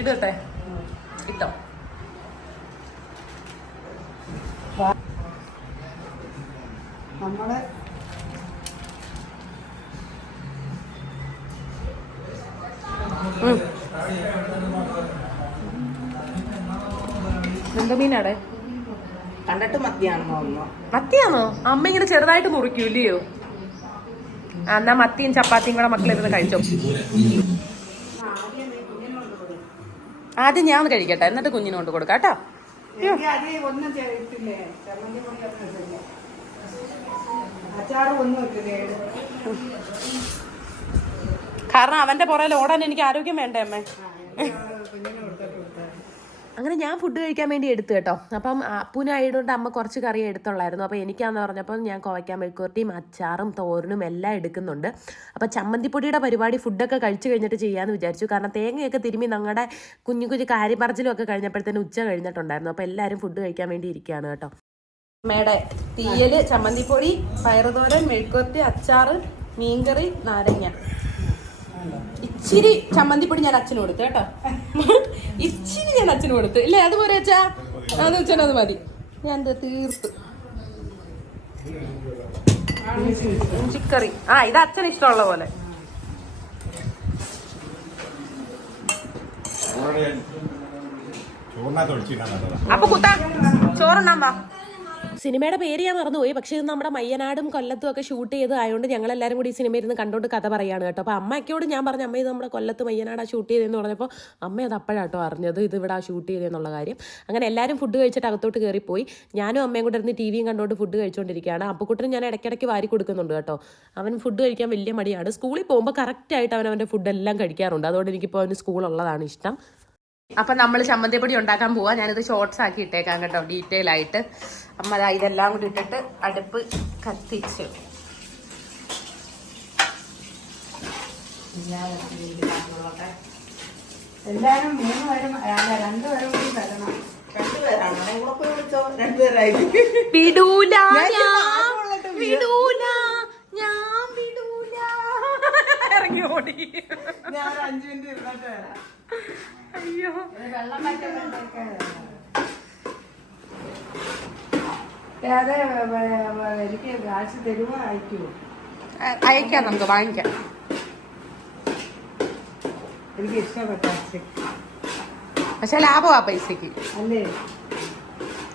ഇടട്ടെ? ഇട്ടോ? നമ്മള് എന്താ മീനാടെ? കണ്ടിട്ട് മത്തിയാണെന്നോ? മത്തിയാണോ? അമ്മ ഇങ്ങനെ ചെറുതായിട്ട് മുറിക്കൂല്ലയോ? എന്നാ മത്തിയും ചപ്പാത്തിയും കൂടെ മക്കളിരുന്ന് കഴിച്ചോ. ആദ്യം ഞാൻ കഴിക്കട്ടെ, എന്നിട്ട് കുഞ്ഞിന് കൊണ്ട് കൊടുക്കാം കേട്ടോ. എനിക്ക് അത് ഒന്നും ഇട്ടില്ലേ, ചമ്മന്തി പൊടി ഒന്നും ഇട്ടില്ലേ, അച്ചാറും ഒന്നും ഇട്ടില്ലേ. കാരണം അവന്റെ പുറകിൽ ഓടാൻ എനിക്ക് ആരോഗ്യം വേണ്ടേ അമ്മേ. കുഞ്ഞിനെ കൊടുത്തിട്ട് അങ്ങനെ ഞാൻ ഫുഡ് കഴിക്കാൻ വേണ്ടി എടുത്തു കേട്ടോ. അപ്പം അപ്പൂനായതുകൊണ്ട് അമ്മ കുറച്ച് കറി എടുത്തുള്ളായിരുന്നു. അപ്പോൾ എനിക്കാന്ന് പറഞ്ഞപ്പോൾ ഞാൻ കോവയ്ക്കാൻ മെഴുക്കുവരട്ടിയും അച്ചാറും തോരനും എല്ലാം എടുക്കുന്നുണ്ട്. അപ്പോൾ ചമ്മന്തിപ്പൊടിയുടെ പരിപാടി ഫുഡൊക്കെ കഴിച്ച് കഴിഞ്ഞിട്ട് ചെയ്യാമെന്ന് വിചാരിച്ചു. കാരണം തേങ്ങയൊക്കെ തിരുമ്മി ഞങ്ങളുടെ കുഞ്ഞു കുഞ്ഞു കാര്യപറച്ചിലും ഒക്കെ കഴിഞ്ഞപ്പോഴത്തേനും ഉച്ച കഴിഞ്ഞിട്ടുണ്ടായിരുന്നു. അപ്പോൾ എല്ലാവരും ഫുഡ് കഴിക്കാൻ വേണ്ടി ഇരിക്കുകയാണ് കേട്ടോ. അമ്മയുടെ തീയൽ, ചമ്മന്തിപ്പൊടി, പയറുതോരൻ, മെഴുക്കുവരട്ടി, അച്ചാറ്, മീൻകറി, നാരങ്ങ. ഇച്ചിരി ചമ്മന്തിപ്പൊടി ഞാൻ അച്ഛന് കൊടുത്തു കേട്ടോ. ഇച്ചിരി ഞാൻ അച്ഛന് കൊടുത്തു. ഇല്ലേ അതുപോലെ അച്ഛാ, അത് വെച്ചാൽ അത് മതി. ഞാൻ തീർത്തു. ചിക്കറി ഇത് അച്ഛന് ഇഷ്ടമുള്ള പോലെ. അപ്പൊ കുത്താ ചോറുണ്ടാ. സിനിമയുടെ പേര് ഞാൻ മറന്നുപോയി. പക്ഷേ ഇത് നമ്മുടെ മയ്യനാടും കൊല്ലത്തും ഒക്കെ ഷൂട്ട് ചെയ്തതായതുകൊണ്ട് ഞങ്ങളെല്ലാവരും കൂടി ഈ സിനിമ ഇരുന്ന് കണ്ടുകൊണ്ട് കഥ പറയാണ് കേട്ടോ. അപ്പോൾ അമ്മയ്ക്കോട് ഞാൻ പറഞ്ഞു, അമ്മ ഇത് നമ്മുടെ കൊല്ലത്ത് മയ്യനാടാ ഷൂട്ട് ചെയ്തതെന്ന് പറഞ്ഞപ്പോൾ അമ്മ അത് അപ്പോഴാട്ടോ അറിഞ്ഞത് ഇത് ഇവിടെ ഷൂട്ട് ചെയ്തതെന്നുള്ള കാര്യം. അങ്ങനെ എല്ലാവരും ഫുഡ് കഴിച്ചിട്ട് അകത്തോട്ട് കയറിപ്പോയി. ഞാനും അമ്മയും കൂടെ ഇരുന്ന് ടി വിയും കണ്ടുകൊണ്ട് ഫുഡ് കഴിച്ചുകൊണ്ടിരിക്കുകയാണ്. അപ്പുക്കുട്ടനും ഞാൻ ഇടയ്ക്കിടയ്ക്ക് വാരി കൊടുക്കുന്നുണ്ട് കേട്ടോ. അവൻ ഫുഡ് കഴിക്കാൻ വലിയ മടിയാണ്. സ്കൂളിൽ പോകുമ്പോൾ കറക്റ്റായിട്ട് അവൻ്റെ ഫുഡെല്ലാം കഴിക്കാറുണ്ട്. അതുകൊണ്ട് എനിക്കിപ്പോൾ അവന് സ്കൂളുള്ളതാണ് ഇഷ്ടം. അപ്പം നമ്മൾ ചമ്മന്തിപ്പൊടി ഉണ്ടാക്കാൻ പോവാം. ഞാനിത് ഷോർട്സ് ആക്കി ഇട്ടേക്കാം കേട്ടോ, ഡീറ്റെയിൽ ആയിട്ട്. അമ്മ ഇതെല്ലാം കൂടി ഇട്ടിട്ട് അടുപ്പ് കത്തിച്ച് എല്ലാരും 3 പേരും അല്ല 2 പേരും കൂടി തരണം. 2 പേരാണോ? കൂടെ പോയി വിളിച്ചോ. 2 പേരായി. വിടൂല, വിടൂല, ഞാൻ വിടൂല. ഇറങ്ങി ഓടി. ഞാൻ 5 മിനിറ്റ് ഇരുന്നിട്ട് വരാം. അയ്യോ, വെള്ളം അതെ എനിക്ക് കാശ് തരുമോ അയക്കുമോ? അയക്കാം, നമുക്ക് വാങ്ങിക്കാം. എനിക്ക് ഇഷ്ടപ്പെട്ട പക്ഷെ ലാഭമാ പൈസക്ക്. അല്ലേ?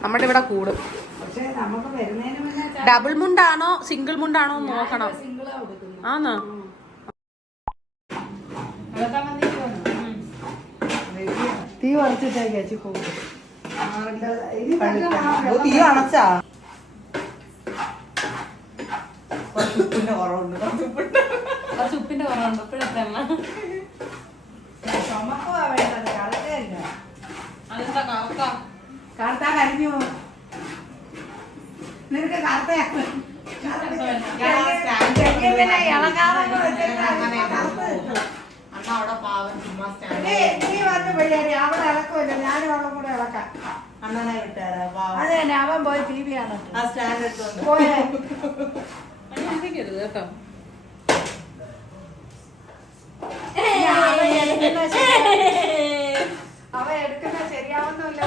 നമ്മുടെ ഇവിടെ കൂടും. പക്ഷെ നമുക്ക് വരുന്നതിന് മുന്നേ ഡബിൾ മുണ്ടാണോ സിംഗിൾ മുണ്ടാണോ നോക്കണം. സിംഗിളാ കൊടുക്കുന്നത്. ആന്നോ? തീ കുറച്ചിട്ടേക്ക് ചേച്ചി പോകും. തീ അണച്ചാ ഉപ്പിന്റെ കുറവുണ്ട്. കുറച്ച് ഉപ്പിന്റെ കുറവുണ്ട്. ഇപ്പോഴത്തെ ചുമക്കുവാ വേണ്ടത്, കളക്കല്ല. അതെന്താ കറക്കാം? കറുത്താ കരിഞ്ഞു. നിനക്ക് കറുത്തയാണ്. അവിടെ പാവം ചുമ്മാ നീ വന്ന് പിള്ളേരി അവിടെ ഇളക്കുമല്ലോ, ഞാനും അവളും കൂടെ ഇളക്കാം. അണ്ണനെ വിട്ടാരാ പാവം. അത് തന്നെ, അവൻ പോയി ടി വി ആണ് ആ സ്റ്റാൻഡ് എടുത്തോണ്ട് പോയേ. കേട്ടോ. അവ എടുക്കുന്ന ശരിയാവുന്നില്ല.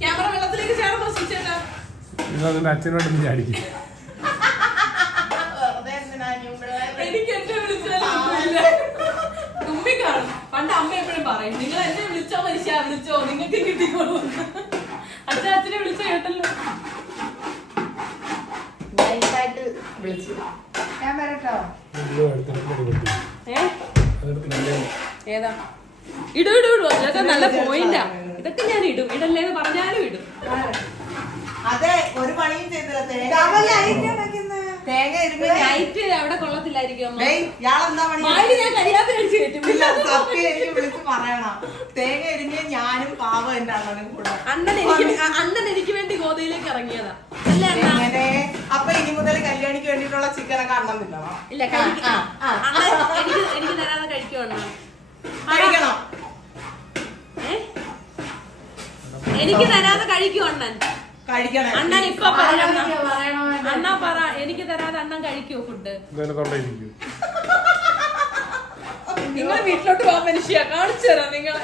ക്യാമറ വെള്ളത്തിലേക്ക് ചേർന്നോ ചേട്ടാ? അതിന്റെ അച്ഛനോട് ചാടിക്കും. എനിക്ക് എന്നെ വിളിച്ചാലും തുമ്മി കാണും. പണ്ട് അമ്മ എപ്പോഴും പറയും, നിങ്ങൾ എന്നെ വിളിച്ചോ മനുഷ്യ, വിളിച്ചോ നിങ്ങൾക്ക് കിട്ടിക്കോളൂ. അച്ഛനെ വിളിച്ച കേട്ടല്ലോ. നൈസായിട്ട് വിളിച്ചു. ഞാൻ വരട്ടോ? ഏതാ? ഇടും ഇടും ഇടും. അതൊക്കെ നല്ല പോയിന്റാ. ഇതൊക്കെ ഞാൻ ഇടും. ഇടല്ലേന്ന് പറഞ്ഞാലും ഇടും. അതെ, ഒരു പണിയും ചെയ്തില്ല. തേങ്ങ ഇരുന്ന് നൈറ്റ് അവിടെ കൊള്ളത്തില്ലായിരിക്കും. ഇയാളെന്താ പണി? ഞാൻ കരിയാത്ത കഴിച്ചു കയറ്റും. സത്യം എനിക്ക് വിളിച്ച് പറയണം. തേങ്ങ എരിഞ്ഞ് ഞാനും പാവം എന്റെ അണ്ണനും കൂടെ. അണ്ണൻ എനിക്ക് വേണ്ടി ഗോതയിലേക്ക് ഇറങ്ങിയതാ. അല്ലേ അണ്ണ? എങ്ങനെ? അപ്പൊ ഇനി മുതൽ കല്യാണിക്ക് വേണ്ടിട്ടുള്ള ചിക്കനൊക്കെ അണ്ണം തിന്നണം. ഇല്ല, എനിക്ക് തരാതെ കഴിക്കുവാണോ? കഴിക്കണം. എനിക്ക് തരാതെ കഴിക്കും അണ്ണൻ. കഴിക്കണം. അണ്ണൻ ഇപ്പൊ അണ്ണാ പറ, എനിക്ക് തരാതെ അണ്ണൻ കഴിക്കോ ഫുഡ്? നിങ്ങൾ വീട്ടിലോട്ട് പോകാൻ മനുഷ്യ കാണിച്ചു തരാം നിങ്ങളെ.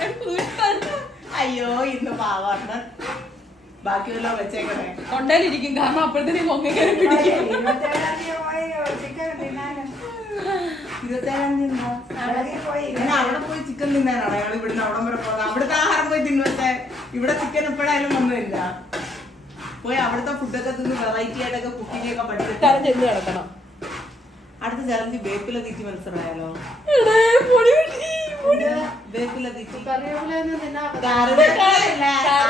അയ്യോ, ഇന്ന് പാവം അണ്ണൻ. ബാക്കിയല്ലോ വെച്ചേക്കണേ കൊണ്ടേലിരിക്കും. കാരണം അപ്പോഴത്തേനും പൊങ്ങേക്കാരെ പിടിക്കും. 27 ഞാൻ അവിടെ പോയി ചിക്കൻ തിന്നാനാണ് ഞങ്ങൾ ഇവിടുന്ന് അവിടം വരെ പോകുന്നത്. അവിടുത്തെ ആഹാരം പോയി തിന്നുവച്ചേ. ഇവിടെ ചിക്കൻ എപ്പോഴായാലും വന്നില്ല. പോയി അവിടുത്തെ ഫുഡൊക്കെ തിന്ന് വെറൈറ്റി ആയിട്ടൊക്കെ കുക്കിംഗ് ഒക്കെ പഠിച്ചിട്ട് ചെന്ന് കിടക്കണം. അടുത്ത ചലഞ്ച് വേപ്പില തീറ്റി മത്സരമായാലോ? വേപ്പില തെറ്റി. കറിവേപ്പിലൊന്നും തിന്നാ കറിവേപ്പിലയല്ല,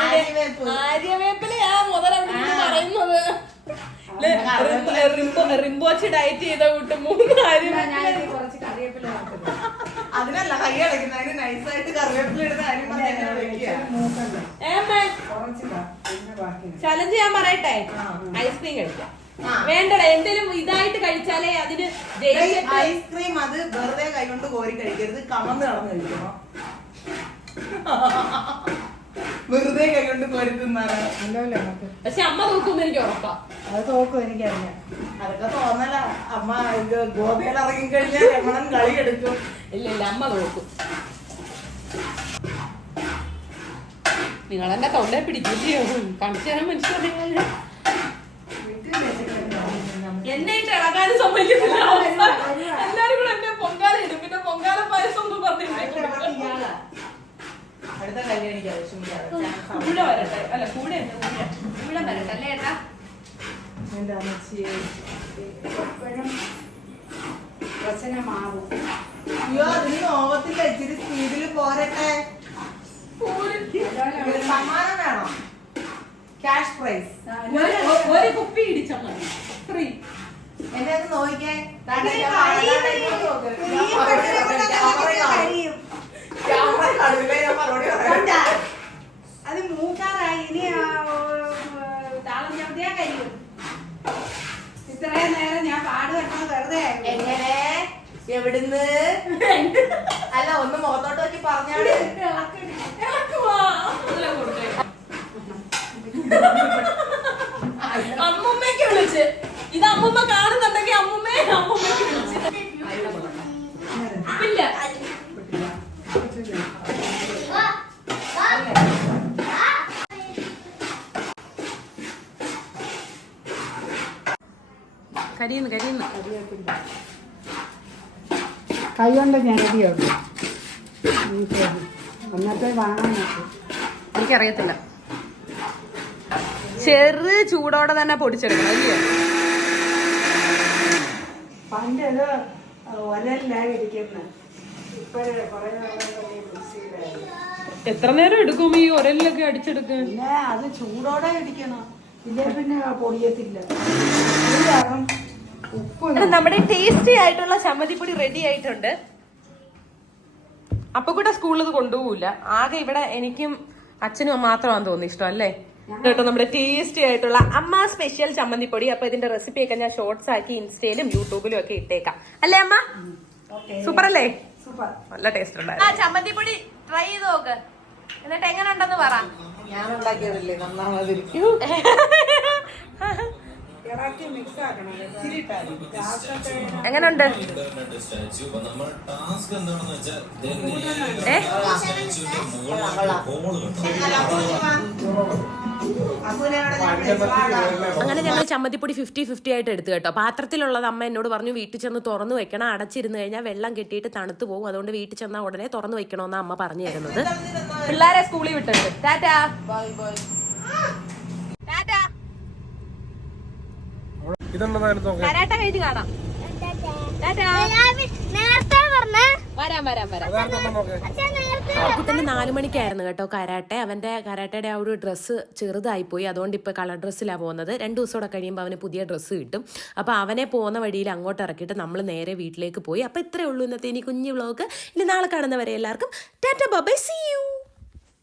ആര്യവേപ്പ്. ആര്യവേപ്പിലയാ മുതൽ അവിടെ ഇരുന്ന് പറയുന്നത്. റിംബോച്ച് ഡയറ്റ് ചെയ്ത കൂട്ട് 3 ആര്യവേപ്പില. ഞാൻ കുറച്ച് കറിവേപ്പില നോക്കുന്നത്. അതിനല്ല കൈ അടയ്ക്കുന്നത്, അതിന് നൈസായിട്ട് കറിവേപ്പില ഇടുന്ന കാര്യം പറഞ്ഞാൽ വെക്കുക. ചലഞ്ച് ഞാൻ പറയട്ടെ, ഐസ്ക്രീം കഴിക്കാം. വേണ്ടടാ, എന്തേലും ഇതായിട്ട് കഴിച്ചാലേ അതിന് ജയിച്ചിട്ട്. ഐസ്ക്രീം അത് വെറുതെ കൈകൊണ്ട് കോരി കഴിക്കരുത്, കമന്ന് കടന്ന് കഴിക്കണം. വെറുതെ കൈകൊണ്ട് കോരി തിന്നാണ്. പക്ഷെ അമ്മ നോക്കുമ്പോ എനിക്ക് ഉറപ്പാ. അത് തോക്കും എനിക്കറിയാം. അതൊക്കെ തോന്നല. അമ്മ ഗോതയിൽ ഇറങ്ങി കഴിഞ്ഞാൽ രമണൻ കളി എടുക്കും. ഇല്ല അമ്മ നോക്കും. നിങ്ങളെന്നെ തൊണ്ടേ പിടിക്കില്ലയോ? കാണിച്ചു തരാൻ മനുഷ്യരെ എന്നെ ഇട്ട് ഇളകാനും സമ്മതിക്കുന്നില്ല. എല്ലാരും കൂടെ എന്നെ പൊങ്കാല ഇടും. പിന്നെ പൊങ്കാല പായസം ഒന്നും പറഞ്ഞില്ല. അടുത്ത കല്യാണിക്ക് ആവശ്യം കൂടെ വരട്ടെ. അല്ല കൂടെ കൂടെ വരട്ടെ അല്ലേ ഏട്ടാ? എപ്പോഴും പ്രശ്നമാവും. അയ്യോ അതിന് നോവത്തില്ല, ഇച്ചിരി സ്പീഡിൽ പോരട്ടെ. സമ്മാനം വേണം, ക്യാഷ് പ്രൈസ്. ഒരു കുപ്പി ഇടിച്ചാൽ മതി, ഫ്രീ. എന്നെ ഒന്ന് നോക്കിക്കേ. അത് മൂക്കാറായി. ഇനി താളം ചവിട്ടിയാ കഴിയും. ഇത്രയും നേരം ഞാൻ പാട് വെക്കണം വെറുതെ. എങ്ങനെ, എവിടുന്ന്? അല്ല ഒന്ന് മുഖത്തോട്ട് നോക്കി പറഞ്ഞാണ്. അമ്മുമ്മയ്ക്ക് വിളിച്ച്, ഇത് അമ്മുമ്മ കാണുന്നുണ്ടെങ്കിൽ അമ്മുമ്മയ്ക്ക് വിളിച്ച്. ഇല്ല കരിയുന്നു കൈ കൊണ്ട് ഞെരടിയുള്ളൂ. അന്നത്തെ വാങ്ങാൻ നോക്കും. എനിക്കറിയത്തില്ല. ചെറു ചൂടോടെ തന്നെ പൊടിച്ചെടുക്കണം അല്ലേ? പണ്ട് ഇത് ഒരല്ലായി ഇരിക്കുന്നത്. ഇപ്പോഴേ കുറെ എത്ര നേരം എടുക്കും ഈ ഒരലിലൊക്കെ അടിച്ചെടുക്കാൻ? പിന്നെ അത് ചൂടോടെ ഇടിക്കണം. ഇല്ലേ പിന്നെ പൊടിയത്തില്ല. ഇത് കാരണം ഉപ്പ് നമ്മുടെ ടേസ്റ്റി ആയിട്ടുള്ള ചമ്മന്തിപ്പൊടി റെഡി ആയിട്ടുണ്ട്. അപ്പൊ കൂടെ സ്കൂളിൽ ഇത് കൊണ്ടുപോകില്ല. ആകെ ഇവിടെ എനിക്കും അച്ഛനും മാത്രമാണെന്ന് തോന്നുന്നു ഇഷ്ടം അല്ലേ കേട്ടോ. നമ്മുടെ ടേസ്റ്റി ആയിട്ടുള്ള അമ്മ സ്പെഷ്യൽ ചമ്മന്തിപ്പൊടി. അപ്പൊ ഇതിന്റെ റെസിപ്പി ഒക്കെ ഞാൻ ഷോർട്സ് ആക്കി ഇൻസ്റ്റയിലും യൂട്യൂബിലും ഒക്കെ ഇട്ടേക്കാം. അല്ലേ അമ്മ? സൂപ്പർ അല്ലേ? സൂപ്പർ. നല്ല ടേസ്റ്റ് ഉണ്ടായിരുന്നു. ചമ്മന്തിപ്പൊടി ട്രൈ ചെയ്ത് നോക്ക്, എന്നിട്ട് എങ്ങനെ ഉണ്ടെന്ന് പറ. ഞാൻ ഉണ്ടാക്കിയതല്ലേ, നന്നാവാതിരിക്കും. ഇറക്കി മിക്സ് ആക്കണം. എങ്ങനെയുണ്ട്? അങ്ങനെ ഞങ്ങൾ ചമ്മന്തിപ്പൊടി 50-50 ആയിട്ട് എടുത്തു കേട്ടോ. പാത്രത്തിലുള്ളത് അമ്മ എന്നോട് പറഞ്ഞു വീട്ടിൽ ചെന്ന് തുറന്നു വെക്കണം, അടച്ചിരുന്ന് കഴിഞ്ഞാൽ വെള്ളം കെട്ടിയിട്ട് തണുത്ത് പോകും, അതുകൊണ്ട് വീട്ടിൽ ചെന്നാൽ ഉടനെ തുറന്നു വെക്കണമെന്നാണ് അമ്മ പറഞ്ഞു തരുന്നത്. പിള്ളേരെ സ്കൂളിൽ വിട്ടിട്ട് ടാറ്റാ. ടാറ്റാ. കരാട്ട കഴിഞ്ഞ് കാണാം. കുട്ടന് 4 മണിക്കായിരുന്നു കേട്ടോ കരാട്ടെ. അവന്റെ കരാട്ടയുടെ ആ ഒരു ഡ്രസ്സ് ചെറുതായിപ്പോയി, അതുകൊണ്ട് ഇപ്പൊ കളർ ഡ്രസ്സിലാണ് പോകുന്നത്. 2 ദിവസം കൂടെ കഴിയുമ്പോൾ അവന് പുതിയ ഡ്രസ്സ് കിട്ടും. അപ്പൊ അവനെ പോകുന്ന വഴിയിൽ അങ്ങോട്ട് ഇറക്കിയിട്ട് നമ്മൾ നേരെ വീട്ടിലേക്ക് പോയി. അപ്പൊ ഇത്രയേ ഉള്ളൂ ഇന്നത്തെ ഇനി കുഞ്ഞു വ്ളോഗ്. ഇനി നാളെ കാണുന്നവരെ എല്ലാവർക്കും ടാറ്റ ബൈ, സീ യു.